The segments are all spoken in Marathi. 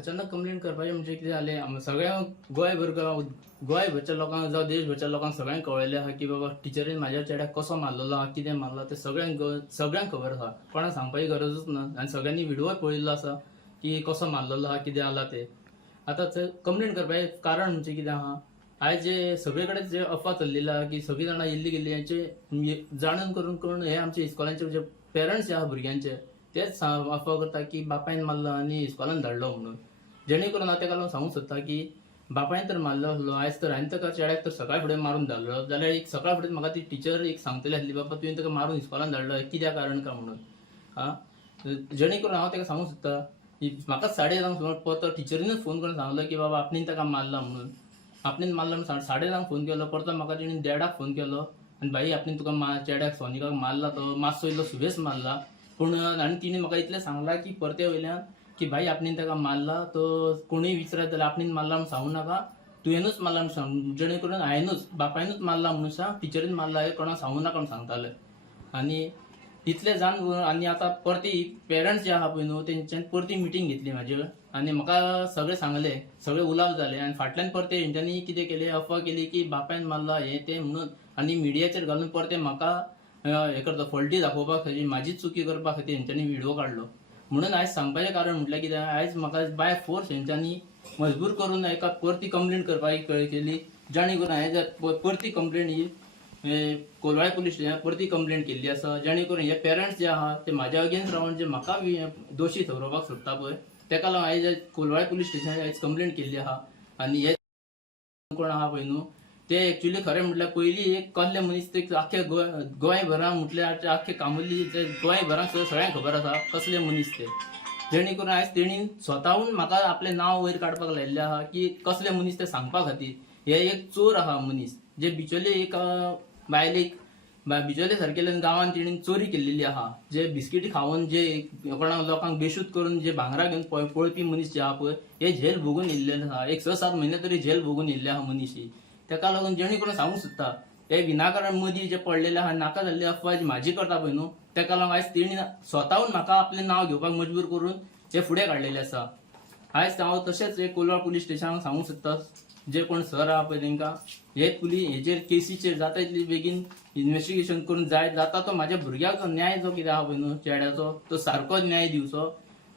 अचानक कंप्लेंट करपाचें म्हणजे कितें जालें, सगळ्या गोंयभरच्या लोकांक जावं देशभरच्या लोकांक सगळ्यांक कळयलें आहा की बाबा टिचरीन म्हाज्या चेड्याक कसो मारलेलो आहा, कितें मारला तें सगळ्यांक खबर आहा. कोणाक सांगपाची गरजूच ना. आनी सगळ्यांनी व्हिडिओ पळयल्लो आसा की कसो मारलेलो आहा, कितें जाला तें. आतां कंप्लेंट करपाचें कारण म्हणजे कितें आहा, आयज जे सगळे कडेन जे अफवा चल्लेली आहा की सगळीं जाणां इल्ली गेल्ली हेंचे जाणून करून हे आमचे इस्कॉलांचे जे पेरंट्स जे आहा भुरग्यांचे तेच अफवा करता की बापायन मारला आनी इस्कॉलान धाडलो म्हणून. जेणे करून हांव तेका लागून सांगूंक सोदता की बापायन तर मारलो आसलो, आयज तर हांवें ताका चेड्याक तर सकाळ फुडें मारून धाडलो, जाल्यार एक सकाळ फुडें म्हाका ती टीचर एक सांगतली आसली बाबा तुवें ताका मारून इस्कॉलान धाडलो कित्या कारण काय म्हणून. जेणे करून हांव ताका सांगूंक सोदता म्हाका 11:30 सुमार परतो टिचरीनच फोन करून सांगलो की बाबा आपणेन ताका मारला म्हणून. आपणेन मारला म्हणून 11:30 फोन केलो, परतो म्हाका तेणी 1:30 फोन केलो आनी भाई आपणेन तुका चेड्याक सोनिकाक मारला, तो मातसो इल्लो सुबेज मारला. पूण आनी तिणें म्हाका इतलें सांगलां की परते वयल्यान की भाई आपणेन ताका मारला, तो कोणूय विचारत जाल्यार आपणेन मारला म्हणून सांगू नाका, तुवेनूच मारला म्हणून सांग. जेणे करून हांवेनूच बापायनूच मारला म्हणून सांग, टिचरीन मारला हे कोणाक सांगू नाका म्हणून सांगताले. आनी इतलें जावन आनी आतां परती पेरंट्स जे आहा पळय न्हू तेंच्यांनी परती मिटींग घेतली म्हाजे आनी म्हाका सगळें सांगलें, सगळे उलाव जाले. आनी फाटल्यान परते हेंच्यांनी कितें केलें, अफवा केली की बापायन मारला हें तें म्हणून. आनी मिडियाचेर घालून परते म्हाका हे करता फॉल्टी दाखोवपा खातीर, म्हाजीच चुकी करपा खातीर हेंच्यांनी व्हिडिओ काडलो. म्हणून आयज सांगपाचें कारण म्हटल्यार कितें, आयज म्हाका बाय फोर्स हेंच्यांनी मजबूर करून एका परती कंप्लेंट करपाची केली. जाणी करून हांवें परती कंप्लेंट ही कोलवाळे पुलीस स्टेशनार परती कंप्लेंट केल्ली आसा. जेणे करून हे पेरंट्स जे आहा ते म्हाज्या अगेन्स्ट रावन जे म्हाका दोशी ठरोवपाक सोदता पळय तेका लागून हांवें कोलवाळे पुलीस स्टेशनार आयज कंप्लेंट केल्ली आहा. आनी हे कोण आहा पळय न्हू ते एक्चुअली खरें म्हटल्यार पयलीं एक कसले मनीस ते आख्या गोंयभरांत म्हटल्यार आख्खे कामुर्ली जे गोंयभरांत सगळ्यांक खबर आसा कसले मनीस ते. जेणे करून आयज तेणी स्वताहून म्हाका आपलें नांव वयर काडपाक लायिल्लें आहा की कसले मनीस ते सांगपा खातीर. हे एक चोर आहा मनीस, जे बिचोले एक बायलेक बिचोले सारकेल्या गांवांत तेणीन चोरी केल्लेली आहा. जे बिस्किटी खावन जे कोणाक लोकांक बेशूद करून जे भांगरां घेवन पळपी मनीस जे आहा पळय हे झेल भोगून येयल्ले आहा. एक 6-7 म्हयने तरी झेल भोगून येयल्ले आहा मनीस ही. तेका लागून जेणे करून सांगूंक सोदता हे विनाकारण मदीं जे पडलेले आहा नाका जाल्ले अफवा जी म्हाजी करता पळय न्हू तेका लागून आयज तेणी स्वताहून म्हाका आपलें नांव घेवपाक मजबूर करून हे फुडें काडलेले आसा. आयज हांव तशेंच एक कोलवाळ पुलीस स्टेशनाक सांगूंक सोदता जे कोण सर आहा पळय तेंकां हेचेर केसीचेर जाता तितली बेगीन इन्व्हेस्टिगेशन करून जाता तो म्हाज्या भुरग्याक न्याय जो कितें आहा पळय न्हू चेड्याचो तो सारको न्याय दिवचो.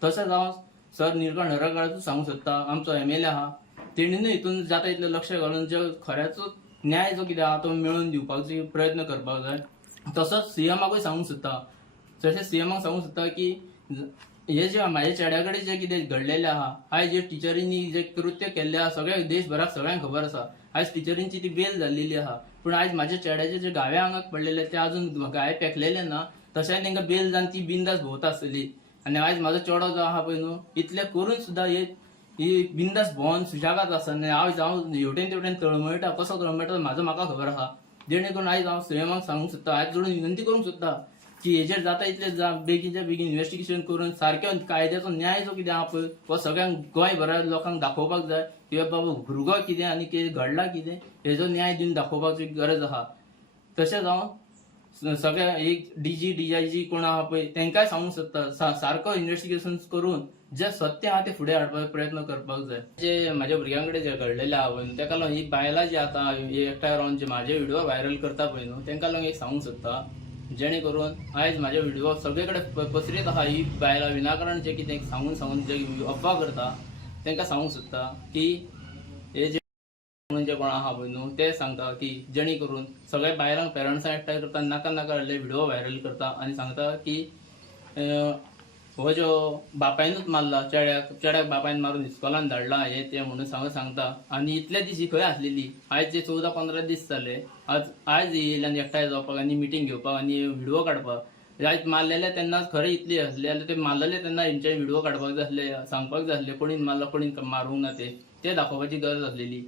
तशेंच हांव सर निळकंठ हरकाराचूच सांगूंक सोदता, आमचो MLA आहा तेणीनूय हितून जाता तितलें लक्ष घालून जो खऱ्याचो न्याय जो कितें आहा तो मेळोवन दिवपाचो प्रयत्न करपाक जाय. तसोच CMाकूय सांगूंक सोदता, तशेंच CMाक सांगूंक सोदता की हे जे म्हाज्या चेड्या कडेन जे कितें घडलेलें आहा, आयज जे टिचरींनी जे कृत्य केल्लें आहा सगळ्या देशभराक सगळ्यांक खबर आसा. आयज टिचरींची ती बेल जाल्लेली आहा, पूण आयज म्हाज्या चेड्याचे जे घावे आंगाक पडलेले ते अजून घावे पेकलेले ना. तशेंच तेंकां बेल जावन ती बिंदास भोंवता आसतली. आनी आयज म्हाजो चेडो जो आहा पळय न्हू इतलें करून सुद्दां ही बिंदास भोंवन सुशागाद आसा. आनी हांव हेवटेन तेवटेन तळमळटा, कसो तळमळटा म्हाका खबर आहा. जेणे करून आयज हांव CMाक सांगूंक सोदता, हात जोडून विनंती करूंक सोदता की हेजेर जाता इतलें बेगीनच्या बेगीन इन्व्हेस्टिगेशन करून सारक्यो कायद्याचो न्याय जो कितें आहा पळय हो सगळ्यांक गोंयभरा लोकांक दाखोवपाक जाय की बाबा भुरगो कितें आनी कितें घडला कितें हेजो न्याय दिवन दाखोवपाची गरज आहा. तशेंच हांव सगळ्या एक DG DIG कोण आहा पळय तेंकांय सांगूंक सोदता सारको इन्व्हेस्टिगेशन करून जे सत्य आहा ते फुडें हाडपाक प्रयत्न करपाक जाय. जे म्हाज्या भुरग्यां कडेन जे घडलेले आहा पळय तेका लागून ही बायलां जी आतां एकठांय रावन जे म्हाजे व्हिडिओ व्हायरल करता पळय न्हू तेंका लागून एक सांगूंक सोदता जेणे करून आयज म्हाजे व्हिडिओ सगळे कडेन पसरीत आहा. ही बायलां विनाकारण जे कितें सांगून जे अफवा करता तेंकां सांगूंक सोदता की हे जे म्हणजे कोण आहा पळय न्हू ते सांगता की जेणे करून सगळे बायलांक पेरंट्सांक एकठांय करता, नाका नाका जाल्ले व्हिडिओ व्हायरल करता आनी सांगता की हो जो बापायनूच मारला चेड्याक बापायन मारून इस्कॉलान धाडला हे ते म्हणून सांगता. आनी इतले दीस ही खंय आसलेली, आयज जे 14-15 दीस जाले आयज येयले आनी एकठांय जावपाक आनी मिटींग घेवपाक आनी व्हिडिओ काडपाक. आयज मारलेले तेन्नाच खरें इतली आसली जाल्यार ते मारलेले तेन्ना हेंचे व्हिडिओ काडपाक जाय आसले, सांगपाक जाय आसलें कोणीन मारला कोणीन मारूंक ना ते दाखोवपाची गरज आसलेली.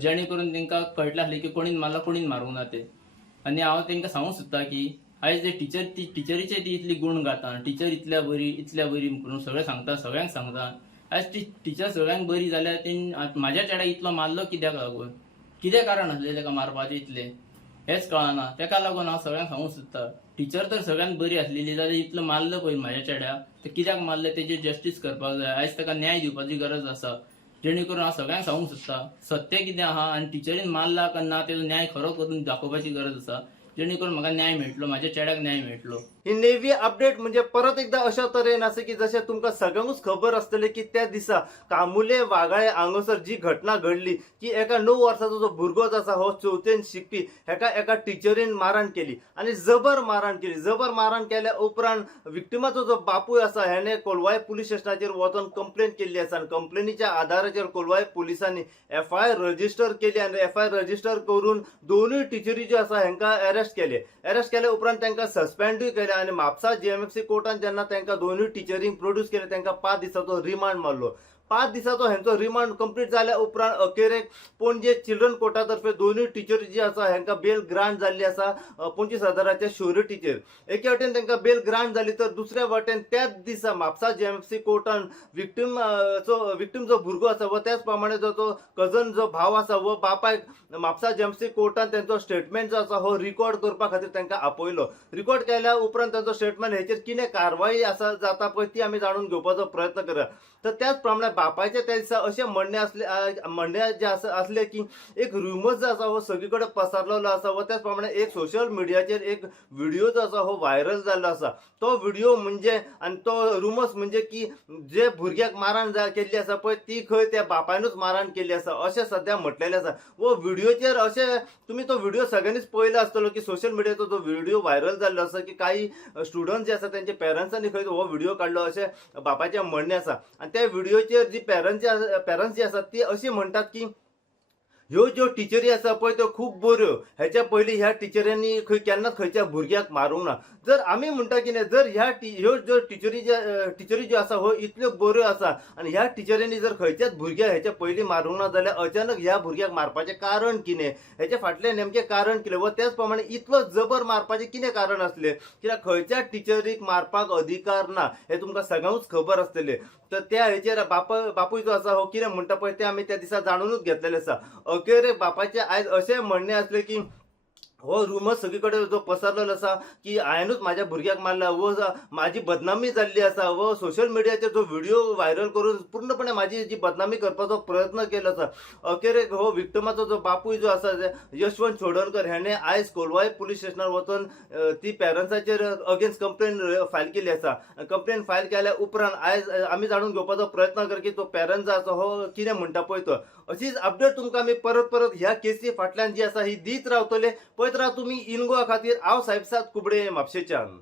जेणे करून तेंकां कळटलें आसलें की कोणीन मारला कोणीन मारूंक ना ते. आनी हांव तेंकां सांगूंक सोदता की आयज जे टिचरीचे ती इतली गुण गाता, टिचर इतल्या बरी म्हणून सगळे सांगता, सगळ्यांक सांगता. आयज ती टिचर सगळ्यांक बरी जाल्यार म्हाज्या चेड्याक इतलो मारलो कित्याक लागून, कितें कारण आसलें तेका मारपाचें इतलें. हेच कळना. तेका लागून हांव सगळ्यांक सांगूंक सोदता, टीचर तर सगळ्यांत बरी आसलेली जाल्यार इतलो मारलं पळय म्हाज्या चेड्याक, ते कित्याक मारले तेजेर जस्टीस करपाक जाय. आयज ताका न्याय दिवपाची गरज आसा. जेणे करून हांव सगळ्यांक सांगूंक सोदता, सत्य कितें आहा आनी टिचरीन मारला काय ना तेजो न्याय खरो करून दाखोवपाची गरज आसा. जेणे करून म्हाका न्याय मेळटलो, म्हाज्या चेड्याक न्याय मेळटलो. ही नेवी अपडेट म्हणजे परत एकदा अशा तरेन आसा की जशें तुमकां सगळ्यांकूच खबर आसतलें की त्या दिसा कामुले वागाळे हांगासर जी घटना घडली की एका 9 वर्साचो जो भुरगो आसा हो 4थेन शिकपी हेका एका टिचरीन मारहाण केली आणि जबर मारहाण केल्या उपरांत विक्टिमाचो जो बापूय आसा हेने कोलवाळे पुलीस स्टेशनाचेर वचून कंप्लेंट केल्ली आसा आणि कंप्लेनीच्या आधाराचेर कोलवाळे पुलिसांनी FIR रजिस्टर केली आणि FIR रजिस्टर करून दोनूय टिचरी ज्यो आसा हेंका अरेस्ट केले उपरांत तांकां सस्पेंडूय केले आणि म्हापसा GMFC कोर्टान जेन्ना तांकां दोनूय टिचरींक प्रोड्यूस केले तांकां 5 दिसाचो रिमांड मारलो. 5 दिसाचो हेंचो रिमांड कंप्लीट जाल्या उपरांत अखेरेक पणजे चिल्ड्रन कोर्टा तर्फे दोनूय टिचर जी आसा हेंकां बेल ग्रांट जाल्ली आसा 25,000च्या श्युरिटीचेर. एके वटेन तांकां बेल ग्रांट जाली तर दुसऱ्या वटेन त्याच दिसा म्हापसा GMFC कोर्टान विक्टीम जो भुरगो आसा व त्याच प्रमाणे जो तो कजन जो भाव आसा व बापायक म्हापसा GMFC कोर्टान त्यांचो स्टेटमेंट जो आसा हो रिकॉर्ड करपा खातीर तांकां आपयलो. रिकॉर्ड केल्या उपरांत तांचो स्टेटमेंट हेचेर कितें कारवाई आसा जाता पळय ती आमी जाणून घेवपाचो प्रयत्न करूया. तर त्याच प्रमाणे बापायचे त्या दिसा अशें म्हणणे जे असले की एक रुमर्स जो आसा हो सगळी कडेन पसरलेलो आसा व त्याच प्रमाणे एक सोशल मिडियाचेर एक व्हिडिओ जो आसा हो व्हायरल जाल्लो आसा. तो व्हिडिओ म्हणजे आणि तो रुमर्स म्हणजे की जे भुरग्याक मारहाण केल्ली आसा पळय ती खंय त्या बापायनूच मारहाण केल्ली आसा अशें सध्या म्हटलेलें आसा. व व्हिडिओचेर अशें तुमी तो व्हिडिओ सगळ्यांनीच पळयलो आसतलो की सोशल मिडियाचो जो व्हिडिओ व्हायरल जाल्लो आसा की काही स्टुडंट जे आसा त्यांच्या पेरंट्सांनी खंय हो व्हिडिओ काडलो अशें बापाचें म्हणणें आसा. आणि त्या व्हिडिओचेर जी पेरंट्स जी आसात ती अशी म्हणटात की ह्यो ज्यो टिचरी आसा पळय त्यो खूब बऱ्यो, हेच्या पयलीं ह्या टिचऱ्यांनी केन्नाच खंयच्या भुरग्याक मारूंक ना. जर आमी म्हणटा की जर ह्यो ज्यो टिचरी ज्यो आसा हो इतल्यो बऱ्यो आसा आणि ह्या टिचऱ्यांनी जर खंयच्याच भुरग्याक हेच्या पयलीं मारूंक ना जाल्यार अचानक ह्या भुरग्याक मारपाचें कारण कितें, हेचे फाटलें नेमकें कारण कितें व त्याच प्रमाणे इतलो जबर मारपाचें कितें कारण आसलें. कित्याक खंयच्या टिचरीक मारपाक अधिकार ना हे तुमकां सगळ्यांकूच खबर आसतलें. तर त्या हेचेर बापूय जो आसा हो कितें म्हणटा पळय ते आमी त्या दिसा जाणूनच घेतलेले आसा. अखेर बापाचे आयज अशें म्हणणें आसलें की हो रुमर सगळी कडेन जो पसरलेलो आसा की हांवेनूच म्हाज्या भुरग्याक मारला व म्हाजी बदनामी जाल्ली आसा व सोशल मिडियाचेर जो व्हिडिओ व्हायरल करून पूर्णपणे म्हाजी जी बदनामी करपाचो प्रयत्न केलो आसा. अखेरेक हो विक्टिमाचो जो बापूय जो आसा यशवंत छोडणकर हेणे आयज कोलवाळे पुलीस स्टेशनार वचून ती पेरंट्साचेर अगेन्स्ट कंप्लेन फायल केली आसा. कंप्लेन फायल केल्या उपरांत आयज आमी जाणून घेवपाचो प्रयत्न कर की तो पेरंट जो आसा हो कितें म्हणटा पळय तो. अशीच अपडेट तुमकां आमी परत ह्या केसी फाटल्यान जी आसा ही दीत रावतले. पळयत राहा तुमी इन गोवा खातीर हांव साहेब कुबडे म्हापशेच्यान.